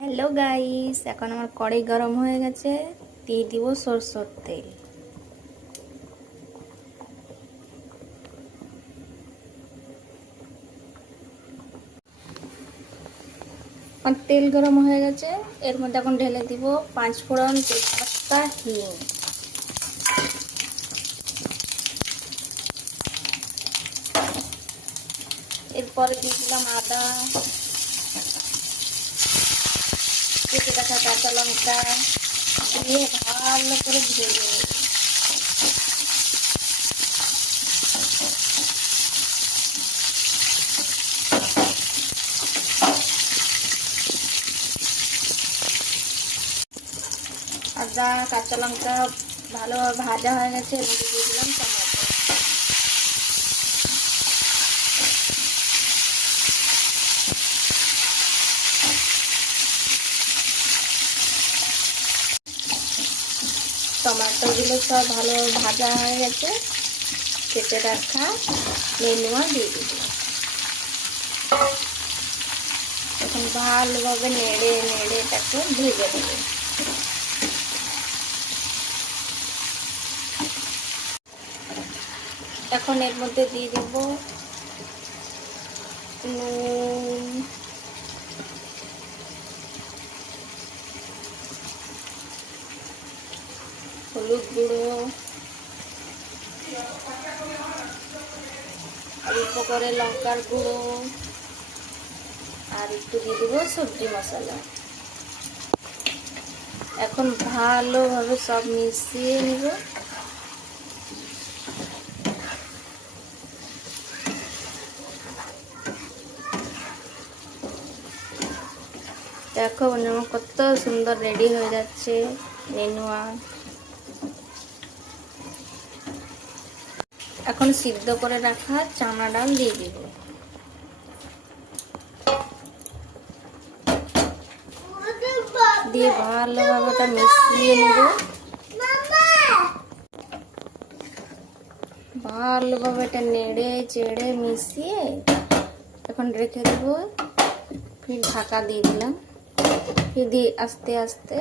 Hello guys, এখন আমার কড়াই গরম হয়ে গেছে। দিয়ে দিব সরষের তেল। আমার তেল গরম হয়ে গেছে, এর মধ্যে এখন ঢেলে দিব 5 ফোড়ন, তেজপাতা, হিং। এরপরে দিয়ে দিলাম আদা, কেটে রাখা কাঁচা লঙ্কা দিয়ে ভালো করে ভেজে নেব। আদা কাঁচা লঙ্কা ভালোভাবে ভাজা হয়ে গেছে, এর মধ্যে দিয়ে দিলাম টমেটো। টমেটোগুলো সব ভালো ভাজা হয়ে গেছে, কেটে রাখা নেনুয়া দিয়ে দিব। এখন ভালোভাবে নেড়ে নেড়ে এটাকে ভেজে নেব। এখন এর মধ্যে দিয়ে দেব নুন, হলুদ গুঁড়ো, অল্প করে লঙ্কার গুঁড়ো, আর একটু দিয়ে দেবো সবজি মশলা। এখন ভালোভাবে সব মিশিয়ে নেব। দেখো বন্ধুরা, কত সুন্দর রেডি হয়ে যাচ্ছে নেনুয়া। এখন সিদ্ধ করে রাখা চানা ডাল দিয়ে দিব। দিয়ে ভালোভাবে ওটা মিশিয়ে নেব। ভালোভাবে এটা নেড়ে চেড়ে মিশিয়ে এখন রেখে দেবো। ফির ঢাকা দিয়ে দিলাম। ফির দিয়ে আস্তে আস্তে